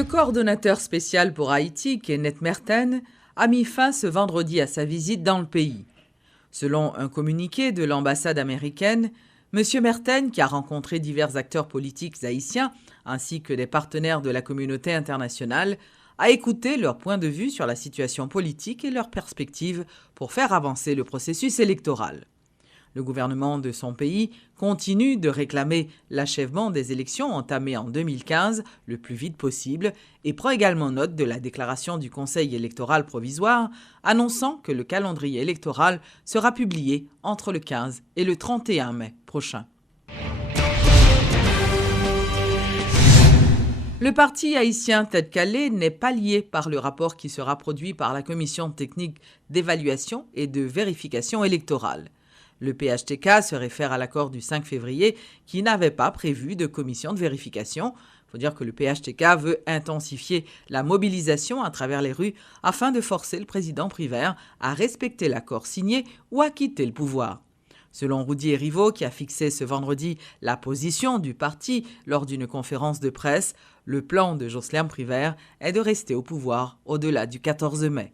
Le coordonnateur spécial pour Haïti, Kenneth Merten, a mis fin ce vendredi à sa visite dans le pays. Selon un communiqué de l'ambassade américaine, M. Merten, qui a rencontré divers acteurs politiques haïtiens ainsi que des partenaires de la communauté internationale, a écouté leur point de vue sur la situation politique et leurs perspectives pour faire avancer le processus électoral. Le gouvernement de son pays continue de réclamer l'achèvement des élections entamées en 2015 le plus vite possible et prend également note de la déclaration du Conseil électoral provisoire annonçant que le calendrier électoral sera publié entre le 15 et le 31 mai prochain. Le parti haïtien Tête Calée n'est pas lié par le rapport qui sera produit par la Commission technique d'évaluation et de vérification électorale. Le PHTK se réfère à l'accord du 5 février qui n'avait pas prévu de commission de vérification. Il faut dire que le PHTK veut intensifier la mobilisation à travers les rues afin de forcer le président Privert à respecter l'accord signé ou à quitter le pouvoir. Selon Rudy Erivo, qui a fixé ce vendredi la position du parti lors d'une conférence de presse, le plan de Jocelyn Privert est de rester au pouvoir au-delà du 14 mai.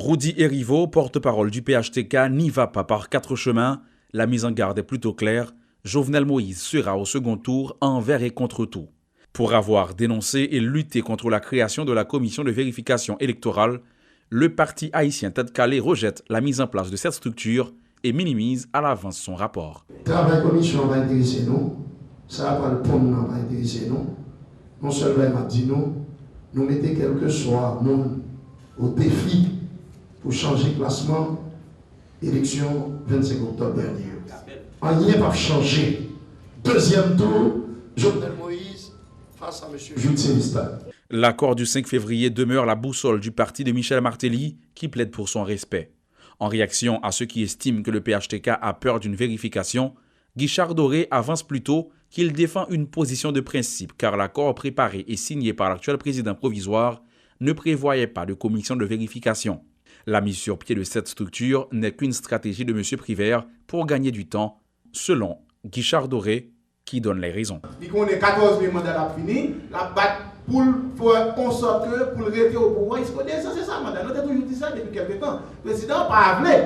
Rudy Erivo, porte-parole du PHTK, n'y va pas par quatre chemins. La mise en garde est plutôt claire. Jovenel Moïse sera au second tour envers et contre tout. Pour avoir dénoncé et lutté contre la création de la commission de vérification électorale, le parti haïtien Tête Calée rejette la mise en place de cette structure et minimise à l'avance son rapport. Le travail commission va intéresser nous, ça va le pont va intéresser nous. Non seulement il m'a dit nous mettons quel que soit monde au défi pour changer le classement élection 25 octobre dernier. Rien n'a pas changé. Deuxième tour, Jovenel Moïse face à M. Jules Sélestat. L'accord du 5 février demeure la boussole du parti de Michel Martelly qui plaide pour son respect. En réaction à ceux qui estiment que le PHTK a peur d'une vérification, Guichard Doré avance plutôt qu'il défend une position de principe car l'accord préparé et signé par l'actuel président provisoire ne prévoyait pas de commission de vérification. La mise sur pied de cette structure n'est qu'une stratégie de M. Privert pour gagner du temps, selon Guichard Doré, qui donne les raisons. Il y a 14 mandats à finir, la batte pour faire en sorte que pour le rester au pouvoir, il se connaît, ça c'est ça, mandat. Nous avons toujours dit ça depuis quelques temps. Le président n'a pas appelé.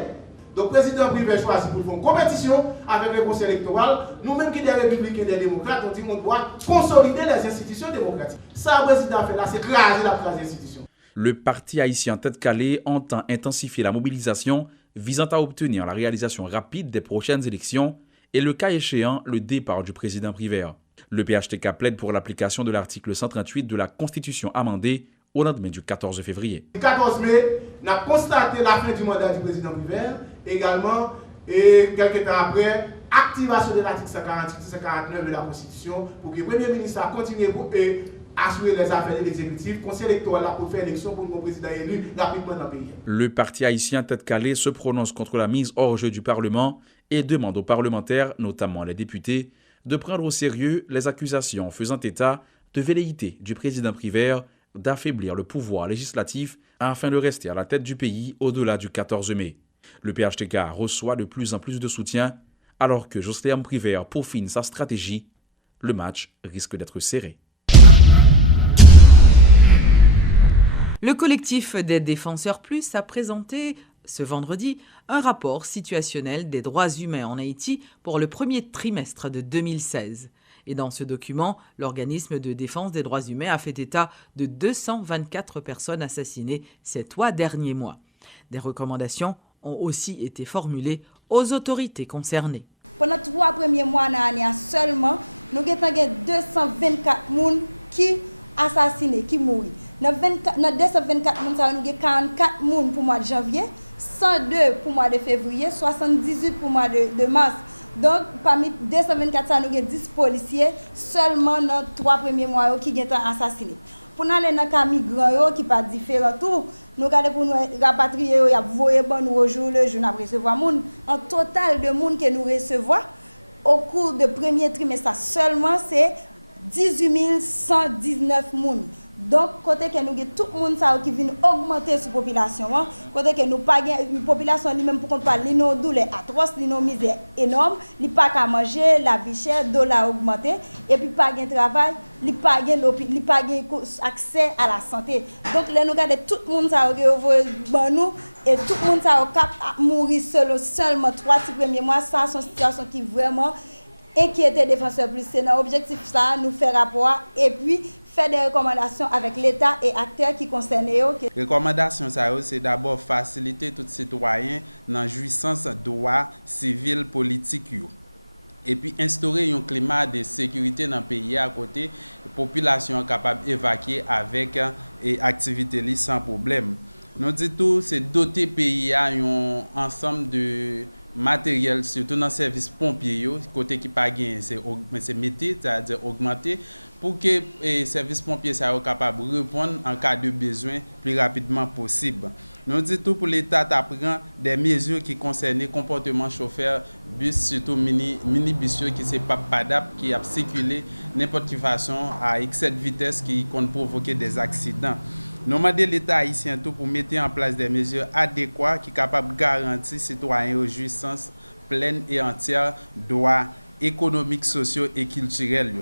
Donc le président Privert choisit pour faire une compétition avec le conseil électoral. Nous-mêmes qui sommes des républicains et des démocrates, on dit qu'on doit consolider les institutions démocratiques. Ça, le président fait là, c'est craser la institution. Le parti haïtien Tête Calée entend intensifier la mobilisation visant à obtenir la réalisation rapide des prochaines élections et le cas échéant le départ du président Privert. Le PHTK plaide pour l'application de l'article 138 de la Constitution amendée au lendemain du 14 février. Le 14 mai, on a constaté la fin du mandat du président Privert, également, et quelques temps après, activation de l'article 148-149 de la Constitution pour que le Premier ministre continue à assurer les affaires de l'exécutif, conseil électoral pour faire élection pour le président élu rapidement dans le pays. Le parti haïtien Tête Calée se prononce contre la mise hors jeu du Parlement et demande aux parlementaires, notamment les députés, de prendre au sérieux les accusations faisant état de velléité du président Privert d'affaiblir le pouvoir législatif afin de rester à la tête du pays au-delà du 14 mai. Le PHTK reçoit de plus en plus de soutien alors que Jocelyn Privert peaufine sa stratégie. Le match risque d'être serré. Le collectif des Défenseurs Plus a présenté ce vendredi un rapport situationnel des droits humains en Haïti pour le premier trimestre de 2016. Et dans ce document, l'organisme de défense des droits humains a fait état de 224 personnes assassinées ces 3 derniers mois. Des recommandations ont aussi été formulées aux autorités concernées. Pendant 3 premiers mois de l'année seulement, nous avons 224 personnes qui assassinés, qui mourent. Dans 224 personnes, nous avons 44 personnes pour le mois de janvier, 102 pour le mois de février, 78 pour le mois de mars. Donc, parmi 224, nous avons 10 policiers seulement dans 3 premiers mois qui ont été assassinés. Pour nous aller dans les cas migrants qui pas différent tout, nous regardons pour nous rapatrier, nous rejoindre le jour après recevoir monde. En total de monde que nous recevons au cours du premier trimestre seulement c'est 18 119 monde. Donc, côté que nous avons tout le monde qui vient augmenter sur la population, côté que nous pas une population lui-même pour qu'on parle, nous avons douleur atroce, nous avons misère énorme, nous pas qu'à manger, la vie chère, dollar augmenté, et puis pas de travail, nous pas accès à la santé. Donc, là, nous regardons tout le monde nous et tout le monde a mourir seulement 3 premiers mois. Ça, c'est une situation qui vraiment inquiète les défenseurs plus. C'est notre objectif, ça, nous faire rapport et puis faire des recommandations avec l'État et acteurs qui concernent eux. Les recommandations, c'est d'abord faciliter tout citoyen dans jouissance droit civil politique. Et puis instaurer un climat de sécurité dans le pays à côté, la population capable d'évacuer avec activité sans problème. Nous disons c'est doter le pays à un ensemble de matériel, surtout dans le service pompier, côté qui pas gagné, c'est métier, c'est-à-dire augmenter, pour que les services pompiers soient capables de répondre en cas de besoin plus rapidement possible. Nous disons pour l'État d'apprendre des mesures qui concernent le comportement chauffeur, bus, surtout minibus qui ne sont pas adaptés, qui a circulé n'importe quelle façon à excès de vitesse qui peut provoquer des accidents. Nous demandons l'État haïtien tout pour mettre en place des mesures adéquates qui sont capables de garantir aux citoyens aux jouissances pleines et entières droits économiques, sociaux et culturels.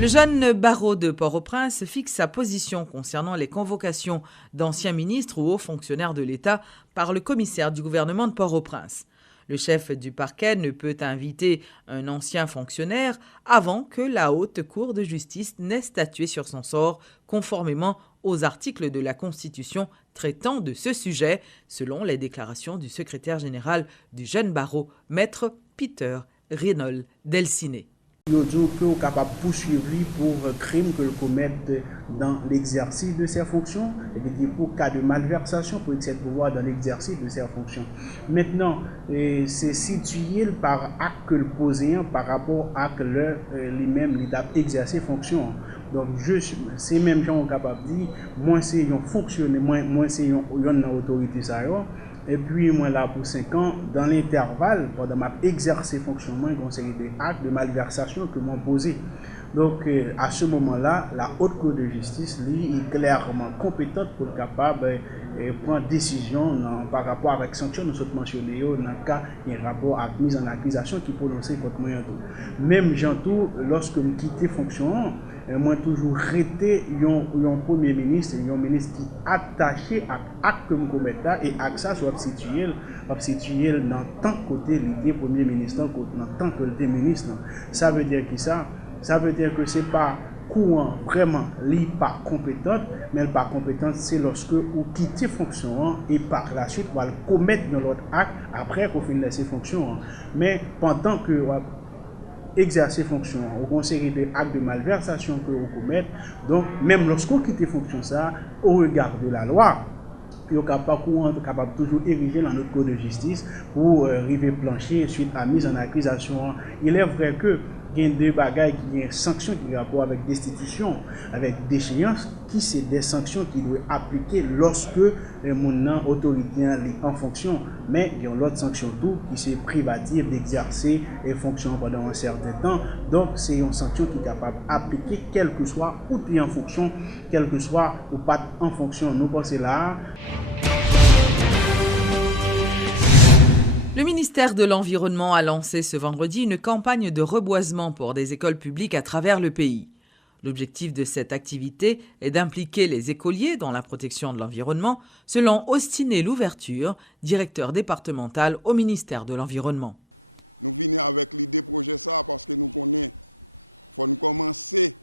Le jeune barreau de Port-au-Prince fixe sa position concernant les convocations d'anciens ministres ou hauts fonctionnaires de l'État par le commissaire du gouvernement de Port-au-Prince. Le chef du parquet ne peut inviter un ancien fonctionnaire avant que la Haute Cour de justice n'ait statué sur son sort conformément aux articles de la Constitution traitant de ce sujet, selon les déclarations du secrétaire général du jeune barreau, maître Peter Reynolds Delciné. Yo dit que est capable de poursuivre pour crime que le commettent dans l'exercice de ses fonctions, et puis pour cas de malversation, pour excès de pouvoir dans l'exercice de ses fonctions. Maintenant, c'est situé par acte que le posé par rapport à que lui-même l'état exercer fonction. Donc, ces mêmes gens sont capables de dire, moi c'est un fonctionnaire, moi c'est une autorité ça. Et puis, moi, là, pour 5 ans, dans l'intervalle, pendant ma exercer fonctionnement, il y a une série d'actes de malversation que m'ont posé. Donc, à ce moment-là, la Haute Cour de justice, lui, est clairement compétente pour être capable de prendre décision par rapport avec sanction nous sommes mentionnés dans le cas d'un rapport à mise en accusation qui est prononcé contre moi. Même Jantou, lorsque je quitte fonction, moi toujours été un premier ministre, un ministre qui est attaché à l'acte que je commets et à ça soit situé dans tant côté l'idée premier ministre, dans tant que le ministre. Ça veut dire que ça veut dire que c'est pas courant vraiment li pas compétente, mais elle pas compétente c'est lorsque vous quittez fonction et par la suite vous allez commettre dans l'autre acte après qu'on finisse ces fonctions. Mais pendant que exercer fonction au conseil de actes de malversation que vous commettez, donc même lorsqu'on quitte fonction ça au regard de la loi, il est capable toujours ériger dans notre code de justice pour arriver plancher suite à mise en accusation. Il est vrai que il y a deux bagailles qui ont sanctions qui ont rapport avec destitution, avec déchéance, qui c'est des sanctions qui doivent appliquer lorsque mon autorité est en fonction. Mais il y a l'autre sanction tout qui c'est privative d'exercer les fonctions pendant un certain temps. Donc c'est une sanction qui est capable d'appliquer quel que soit où tu es en fonction, quel que soit ou pas en fonction. Nous pensons là. Le ministère de l'Environnement a lancé ce vendredi une campagne de reboisement pour des écoles publiques à travers le pays. L'objectif de cette activité est d'impliquer les écoliers dans la protection de l'environnement, selon Austiné Louverture, directeur départemental au ministère de l'Environnement. Nous venons avec l'idée projet ça parce que nous connaissons, il faut commencer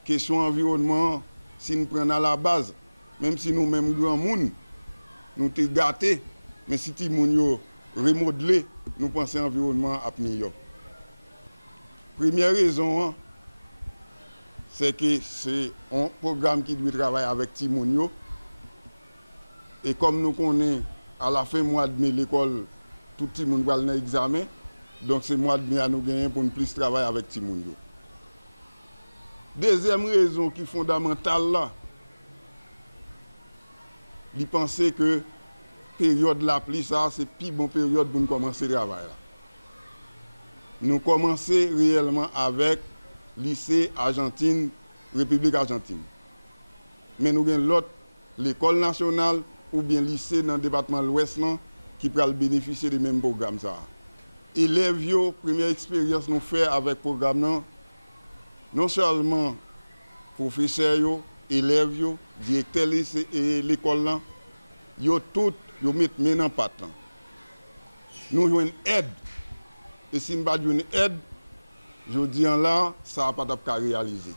la question environnement si nous prenons à la base, même si nous-mêmes grand monde, nous sommes gâtés, mais si nous remodeler, nous pensons environnement à meilleur. Première raison, c'est que c'est un programme qui doit travailler avec Timonio. Et comme nous connaissons, à la fin du mois de mai, l'école, tout le monde va dans l'examen. Donc c'est le mois de mai à nous gagner pour nous plus travailler avec Timonio. Deuxième raison qui est fondamentale, là, il pensait que période de la pluie, ça, c'est plus bonne période pour nous commencer le travail. Nous commençons réellement avec lycée Argentine, République Argentine. Mais nous avons l'autre, l'école nationale ou bien lycée dans le département de l'Ouest qui pourra bénéficier des mêmes programmes. Élèves, première expérience nous fait avec le programme, non seulement professeurs, élèves, directeurs de l'école, ils mettent main en pâte. Nous avons une aide. Et si nous n'avons pas une aide, je dis là, ça ne va pas réaliser.